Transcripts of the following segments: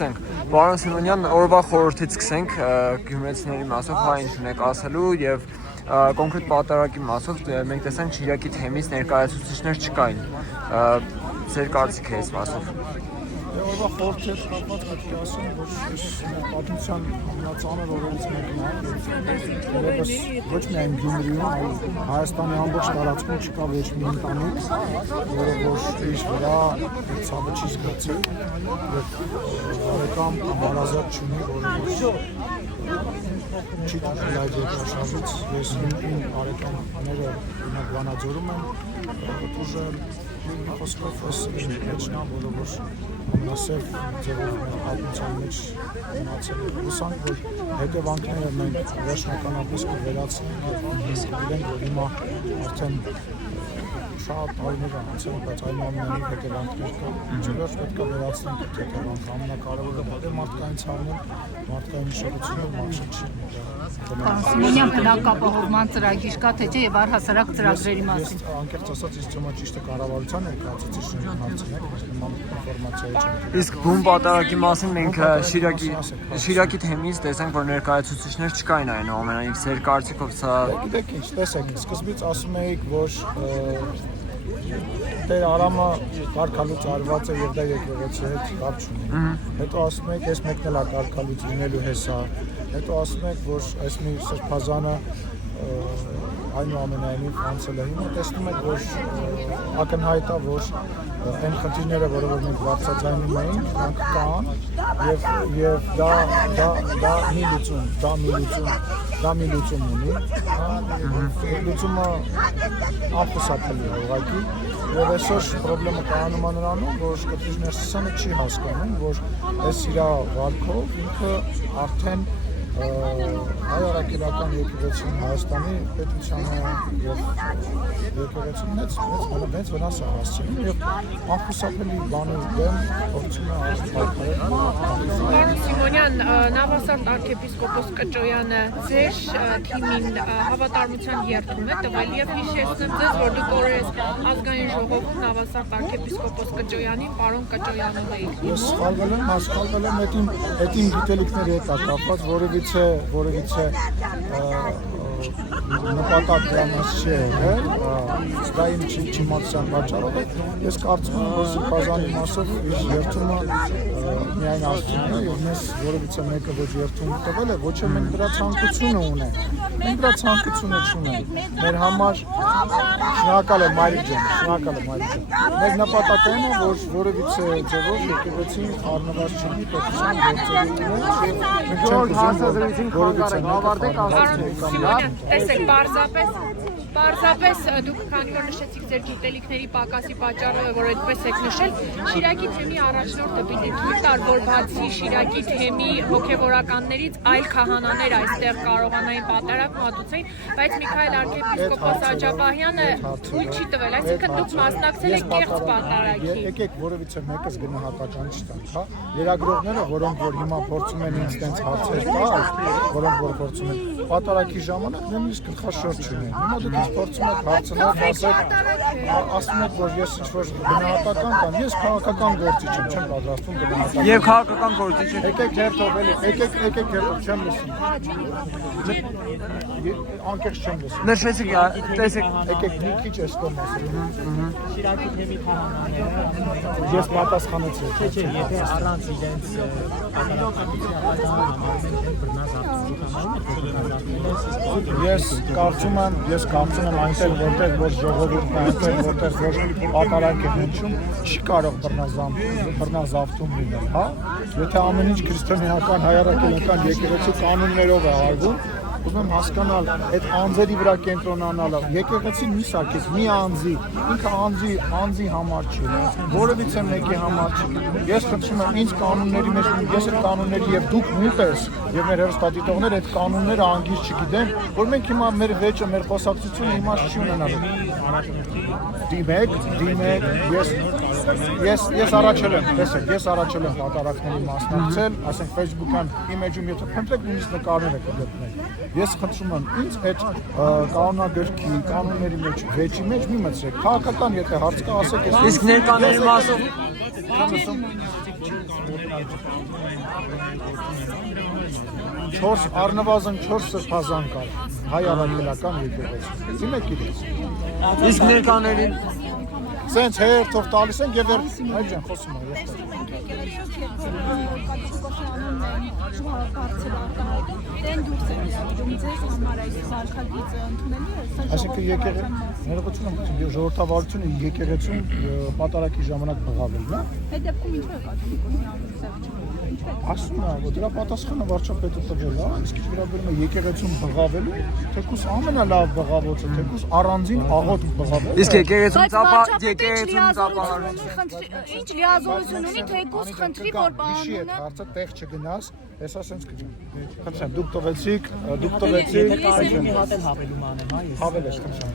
Սկսենք, պարոն Սիմոնյան, օրվա խորհրդից սկսենք գյումրեցիների մասով, հա ինչ ունեք ասելու եւ կոնկրետ պատարագի մասով մենք տեսանք Շիրակի թեմից ներկայացուցիչներ չկային։ Ձեր կարծիքը այս մասով։ Օրվա խորհրդի կապված պետք է ասեմ, որ այս պատմության ամենածանր օրերից մեկն է։ Երևս ոչ միայն Գյումրիում, այլ Հայաստանի ամբողջ տարածքում չկա ոչ մի ընտանիք, որը որ իր վրա ցավը չի զգացի եւ բարեկամ հարազատ չունի, որը չի դուրս այդ աշխարհից։ Ես իմ բարեկամները ինքն Վանաձորում եմ, ուժը խոսքով մեջնա, որը որ ամենասև ձևով պատմության մեջ մնացել է։ Հուսանք, որ հետևանքները մենք վերջնականապես կվերացնենք եւ գիտենք, որ հիմա արդեն շատ տարիներ անցել, բայց այնուամենայնիվ հետևանքներ կան։ Ինչպես պետք է վերացնենք այդ հետևանքը, ամենակարևորը դա մարդկային ցավն, մարդկային շփոթությունը մարշի։ Սիմոնյան բնակապահովման ծրագիր կա, թե չէ, եւ առհասարակ ծրագրերի մասին։ Անկեղծ ասած, ես ճամա ճիշտ կառավարության ներկայացուցիչներին հարցնեք, նման ինֆորմացիա չեմ։ Իսկ բուն պատարագի մասին մենք Շիրակի թեմից տեսանք, որ ներկայացուցիչներ չկային այնուամենայնիվ ձեր կարծիքով սա Գիտեք ինչ, տեսեք, սկզբից ասում էիք, որ Տեր Արամը կարգալուց արված է եւ դա եկեղեցի հետ կապ չունի։ Հետո ասում եք, ես մեկն էլ է կարգալուց լինելու հեսա։ Հետո ասում եք, որ այս մի սրբազանը այնուամենայնիվ անցել է։ Հիմա տեսնում եք, որ ակնհայտ է, որ այն խնդիրները, որոնք մենք բարձրացնում էինք, դրանք կան եւ դա մի լուծում ունի։ Լուծումը անխուսափելի է ուղղակի։ Եվ այսօր խնդրեմը կայանում է նրանում, որ կտրիժներսիսանը չի հասկանում, որ այս իր վարկով ինքը արդեն հայ-արաքելական եկեղեցին Հայաստանի պետությանը եւ եկեղեցին մեծ վնաս է հասցնում եւ անխուսափելի բանով դեմ փորձում է աշխատել։ Պարոն Սիմոնյան, Նավասարդ arczepiskopos Կճոյանը ձեր թիմին հավատարմության երթում է տվել եւ հիշեցնեմ ձեզ, որ դուք օրերս ազգային ժողովում Նավասարդ arczepiskopos Կճոյանին պարոն Կճոյանով եք։ Ես սխալվել եմ, հասկացել եմ այդ իմ գիտելիքների հետ կապված, որևիցե նպատակ դրանից չի եղել, դա իմ չիմացության պատճառով է։ Ես կարծում եմ, որ սրբազանի մասով իր երթումը միայն Աստծուն է եւ մեզ որևիցե մեկը ոչ երթում տվել է, ոչ էլ մենք դրա ցանկությունը ունենք։ Մենք դրա ցանկությունը չունենք։ Մեր համար շնորհակալ եմ Մարիկ ջան, շնորհակալ եմ Մարիկ ջան։ Մեր նպատակը այն է, որ որևիցե ձևով եկեղեցին խառնված չլինի պետության գործերի մեջ։ Մենք հարցազրույցին խանգարենք, ավարտենք Տեսեք, պարզապես դուք քանի որ նշեցիք ձեր գիտելիքների պակասի պատճառով, որ այդպես եք նշել, Շիրակի թեմի առաջնորդը պիտի թույլ տար, որ բացի Շիրակի թեմի հոգևորականներից այլ քահանաներ այստեղ կարողանային պատարագ մատուցեին, բայց Միքայել arczepiskopos Աջաբահյանը թույլ չի տվել, այսինքն դուք մասնակցել եք կեղծ պատարագի։ Եկեք որևիցե մեկս գնահատական չտանք, հա։ Լրագրողները, որոնք որ հիմա փորձում են ինձ տենց հարցեր տալ, որոնք որ փորձում են պատարագի ժամանակ նույնիսկ գլխաշորջ չունեն։ Հիմա դուք ինձ փորձում եք հարցնել, ասում եք, որ ես ինչ-որ գնահատական կամ ես քաղաքական գործիչ եմ, չեմ պատրաստվում գնահատական։ Եվ քաղաքական գործիչ եք։ Եկեք հերթով էլի, եկեք հերթով չեմ լսում։ Անկեղծ չեմ լսում։ Նշեցիք, տեսեք, Եկեք մի քիչ էստոմ ասում։ Շիրակի թեմի քահանաները Ես պատասխանեցի։ Չէ, եթե առանց իրենց Ես կարծում եմ այնտեղ որտեղ որ ժողովուրդն է, այնտեղ որտեղ որ պատարագ է հնչում, չի կարող բռնազավթում լինել, հա։ Եթե ամեն ինչ քրիստոնեական հայ-արաքելական եկեղեցի կանոններով է արվում, ուզում եմ հասկանալ այդ անձերի վրա կենտրոնանալը, եկեղեցին մի սարքեց, մի անձի, ինքը անձի համար չի, որևիցե մեկի համար չի։ Ես խնդրում եմ ինձ կանոնների մեջ, ես այդ կանոնների եւ դուք նույնպես եւ մեր հեռուստադիտողները այդ կանոնները անգիր չգիտեն, որ մենք հիմա մեր վեճը, մեր խոսակցությունը իմաստ չի ունենալու։ Դիմեք, ես առաջել եմ, տեսեք, ես առաջել եմ պատարագների մասնակցել, ասենք Facebook-ան իմեջում եթե փնտրեք նույնիսկ նկարները կգտնեք։ Ես խնդրում եմ ինձ այդ կանոնագրքի, կանոնների մեջ, վեճի մեջ մի մտցրեք։ Քաղաքական եթե հարց կա, ասեք ես։ Իսկ ներկաների մասով Չեմ լսում։ 4 առնվազն 4 սրբազան կար հայ առաքելական եկեղեցու։ Դիմեք իրենց։ Իսկ ներկաներին Սենց հերթով տալիս են եւ այլ ջան խոսում են։ Այսինքն ներողություն եմ ժողովրդավարությունը եկեղեցուն պատարակի ժամանակ բղավելն է։ Այդ դեպքում ինչու է կաթոլիկոսի Ասում է, որ դրա պատասխանը վարչապետը տվել է, իսկ ինչ վերաբերում է եկեղեցուն բղավելու, թեկուզ ամենալավ բղավոցը, թեկուզ առանձին աղոտ բղավել։ իսկ եկեղեցում Ինչ լիազորություն ունի թեկուզ խնդրի որ Բիշի այդ բանանը հարցը տեղ չգնաս, հեսա սենց կգին։ Խնդրեմ, դուք տվեցիք, մի հատ էլ հավելում անեմ, հա, ես։ Հավել ես, խնդրեմ։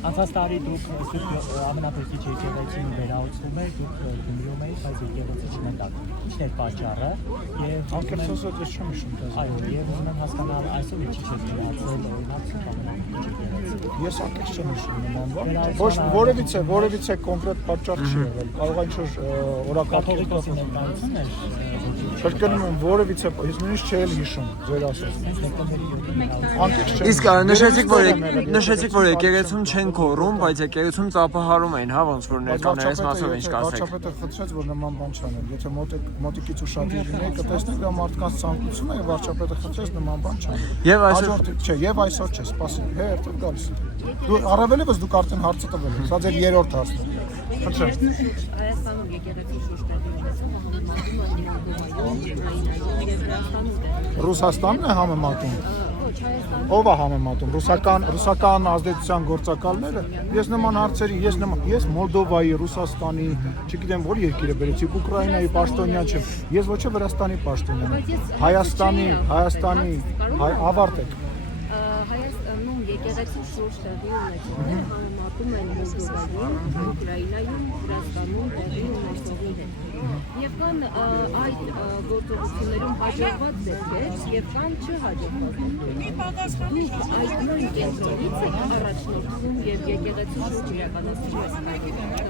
Անցած տարի դուք ամենափոքրիչ եկեղեցին վերահսկում եք, դուք Գյումրիում եք, բայց եկեղեցի չմտաք։ Ինչն է պատճառը եւ Անկեղծոսը ես չեմ հիշում դա։ այո, եւ ուզում եմ հասկանալ այսօր ինչի՞ չեք գնացել, օրինակ, Ես անկեղծ չեմ հիշում նման բան։ Ոչ որևիցե կոնկրետ պատճառ չի եղել։ Կարող է ինչ-որ օրակարգ կաթողիկոսի ներկայությունն է։ Կրկնում եմ, որևիցե, ես նույնիսկ չէի հիշում ձեր ասած։ Անկեղծ չեմ։ Իսկ նշեցիք, որ եկեղեցում չեն կորում, բայց եկեղեցում ծափահարում են, հա, ոնց որ ներկաներս մասով ինչ կասեք։ Վարչապետը խնդրեց, որ նման բան չանեն։ Եթե մոտիկից ուշադիր լինեի, կտեսնեք դա մարդկանց ցանկությունը եւ վարչապետը խնդրեց նման բան չանեն։ Եվ այսօր Չէ, եւ այսօր չէ, սպասի։ Հերթով գալիս։ Դու առավելևս դուք արդեն հարցը տվել եք։ Սա ձեր երրորդ հարցն է։ Խնդրեմ։ Հայաստանում եկեղեցի շուրջ տեղի ունեցող համեմատում Ռուսաստանն է համեմատում։ Ով է համեմատում։ Ռուսական ազդեցության գործակալները։ Ես նման հարցերի, ես Մոլդովայի, Ռուսաստանի, չգիտեմ որ երկիրը բերեցի, Ուկրաինայի պաշտոնյա չեմ։ Ես ոչ է Վրաստանի պաշտոնյան եմ։ Հայաստանի, ավարտեք։ Հայաստանում եկեղեցի շուրջ տեղի ունեցող համեմատում են Մոլդովայում, Ուկրաինայում, Վրաստանում տեղի ունեցողի հետ։ Եվ կան այդ գործողություններում հաջողված դեպքեր եւ կան չհաջողված դեպքեր։ Դուք այդ նույն կենտրոնից եք առաջնորդվում եւ եկեղեցու շուրջ իրականացնում եք։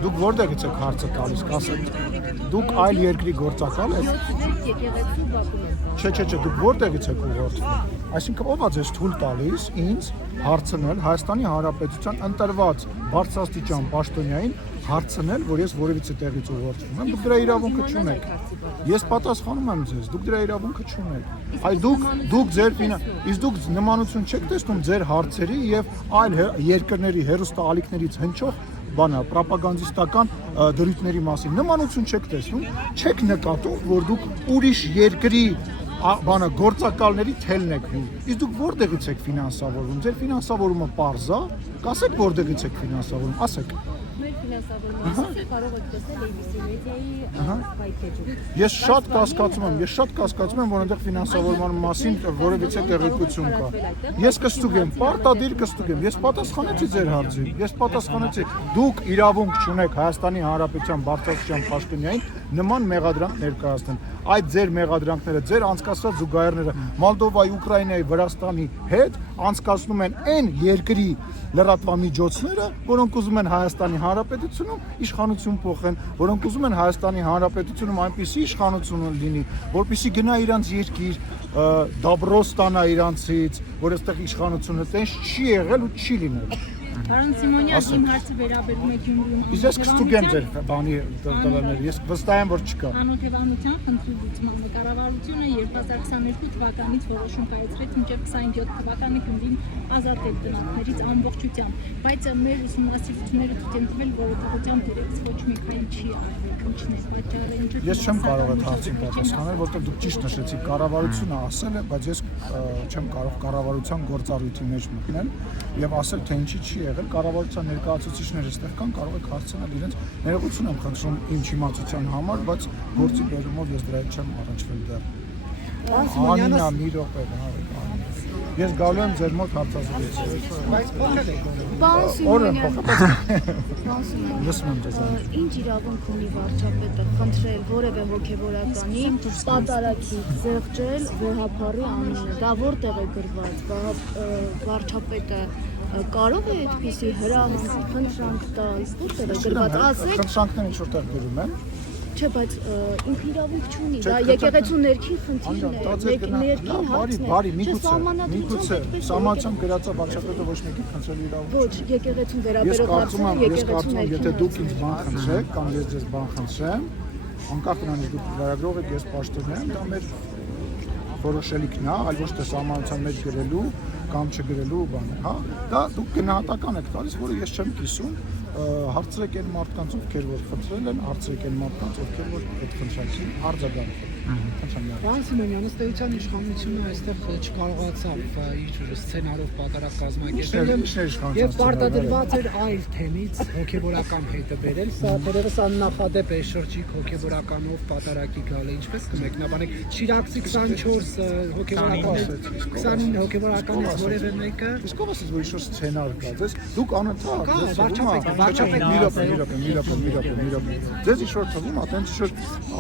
Դուք որտեղից եք հարցը տալիս, կասեք։ Դուք այլ երկրի գործակալ եք։ Եկեղեցու Բաքվում եք։ Չէ, դուք որտեղից եք ուղղորդվում։ Այսինքն ով է ձեզ թույլ տալիս ինձ հարցնել Հայաստանի Հանրապետության ընտրված բարձրաստիճան պաշտոնյային հարցնել, որ ես որևիցե տեղից ուղղորդվում եմ, դուք դրա իրավունքը չունեք։ Ես պատասխանում եմ ձեզ, դուք դրա իրավունքը չունեք։ Այլ դուք ձեր իսկ դուք նմանություն չեք տեսնում ձեր հարցերի եւ այլ երկրների հերոստալիքներից հնչող պրոպագանդիստական դրույթների մասին նմանություն չեք տեսնում, չեք նկատում, որ դուք ուրիշ երկրի գործակալների թելն եք հյուրում։ Իսկ դուք որտեղից եք ֆինանսավորվում։ Ձեր ֆինանսավորումը պարզ է, կասեք որտեղից եք ֆինանսավորվում, ասեք։ Մեր ֆինանսավորումը կարող եք տեսնել ABC մեդիայի հայտարարում։ Ես շատ կասկածում եմ, որ այնտեղ ֆինանսավորման մասին որևիցե տեղեկություն կա։ Ես կստուգեմ, պարտադիր կստուգեմ։ Ես պատասխանեցի ձեր հարցին։ Ես պատասխանեցի։ Դուք իրավունք չունեք Հայաստանի Հանրապետության բարձրաստիճան պաշտոնյային նման մեղադրանք ներկայացնել։ Այդ ձեր մեղադրանքները, ձեր անցկացրած զուգահեռները Մոլդովայի, Ուկրաինայի, Վրաստանի հետ անցկացնում են այն երկրի լրատվամիջոցները, որոնք ուզում են Հայաստանի Հանրապետությունում իշխանություն փոխեն, որոնք ուզում են Հայաստանի Հանրապետությունում այնպիսի իշխանություն լինի, որպեսզի գնա իրանց երկիր, դաբրո ստանա իրանցից, որ այստեղ իշխանությունը տենց չի եղել ու չի լինել։ Պարոն Սիմոնյան, իմ հարցը վերաբերում է Գյումրիում։ Իսկ ես կստուգեմ ձեր բանի տվյալները, ես վստահ եմ, որ չկա։ Անօթևանության խնդրում կառավարությունը 2022 թվականից որոշում կայացրեց մինչև 27 թվականի հունվին ազատել դրություններից ամբողջությամբ, բայց մեր ուսումնասիրությունները ցույց են տվել, որ օգտագործության դիրքից ոչ մի բան չի արվել, ինչն է պատճառը, ինչը։ Ես չեմ կարող այդ հարցին պատասխանել, որովհետև դուք ճիշտ նշեցիք, կառավարությունը ասել է, բայց ես չեմ կարող կառավարության գործառույթի մեջ մտնել եւ ասել, թե ինչի չի եղել, կառավարության ներկայացուցիչները այստեղ կան, կարող եք հարցնել իրենց, ներողություն եմ խնդրում իմ չիմացության համար, բայց գործի բերումով ես դրա հետ չեմ առնչվել դեռ։ Անինա մի րոպե, ես գալու եմ ձեր մոտ հարցազրույցի։ Պարոն Սիմոնյան, Ինչ իրավունք ունի վարչապետը խնդրել որևէ հոգևորականի պատարակի զեղչել վեհապարի անունը։ Դա որտեղ է գրված։ Վարչապետը կարող է այդպիսի հրամանք խնդրանք տալ, որտեղ է գրված, ասեք։ Խնդրանքները ինչ որտեղ գրում են։ Չէ, բայց ինքը իրավունք չունի, դա եկեղեցու ներքին խնդիրն է, ներքին հարցն է։ Բարի, միգուցե սահմանությամբ գրածա վարչապետը ոչ մեկի խնդրել իրավունք։ Ոչ, եկեղեցուն վերաբերող հարցը եկեղեցու ներքին։ Եթե դուք ինձ բան խնդրեք կամ ես ձեզ բան խնդրեմ, անկախ նրանից դուք լրագրող եք, ես պաշտոն եմ, դա մեր որոշելիքն է, այլ ոչ թե սահմանության մեջ գրելու կամ չգրելու բան է, հա։ Դա դուք գնահատական եք տալիս, որը ես չեմ կիսում, հարցրեք այն մարդկանց, ովքեր որ խնդրել են, հարցրեք այն մարդկանց, ովքեր որ այդ խնդրանքին արձագանքել։ Պարոն Սիմոնյան, ըստ էության իշխանությունը այստեղ չկարողացավ իր սցենարով պատարակ կազմակերպել եւ պարտադրված էր այլ թեմից հոգեբորական հետը բերել։ Սա դերևս աննախադեպ է շրջիկ հոգեբորականով պատարակի գալը, ինչպես կմեկնաբանեք Շիրակցի 24 հոգեբորականից 29 հոգեբորականից որևէ մեկը Իսկ ով ասես որ ինչ-որ սցենար կա, դուք անընդհատ Ձեզ ինչ-որ թվում է, տենց ինչ-որ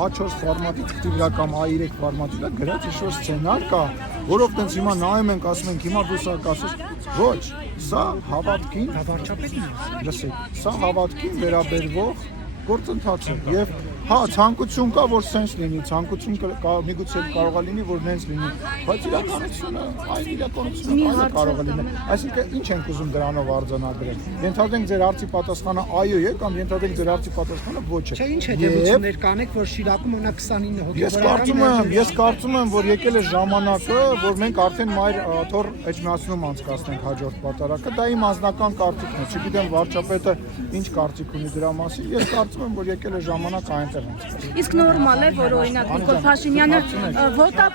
A4 ֆորմատի տիպի կամ A3 ֆորմատի դա գրած ինչ-որ սցենար կա, որով տենց հիմա նայում ենք, ասում ենք հիմա դու սա կասես, ոչ, սա հավատքին, վարչապետն է։ լսեք, սա հավատքին վերաբերվող գործընթաց է եւ հա ցանկություն կա որ սենց լինի, ցանկություն կա միգուցե կարող է լինի որ նենց լինի, բայց իրականությունը այն իրականությունը կարող է լինել։ Այսինքն ինչ ենք ուզում դրանով արձանագրել։ Ենթադրենք ձեր հարցի պատասխանը այո է կամ ենթադրենք ձեր հարցի պատասխանը ոչ է։ Չէ, ինչ հետևություններ կանեք, որ Շիրակում ունա 29 հոգեբորական։ Ես կարծում եմ, որ եկել է ժամանակը, որ մենք արդեն մայր թոր էջմիածնում անցկացնենք հաջորդ պատարակը։ Դա իմ անձնական կարծիքն է։ Չգիտեմ վարչապետը ինչ կարծիք ունի դրա մասին։ Ես կարծում եմ, որ եկել է ժամանակը այնտեղ անցկացնել։ Իսկ նորմալ է, որ օրինակ Նիկոլ Փաշինյանը վոտա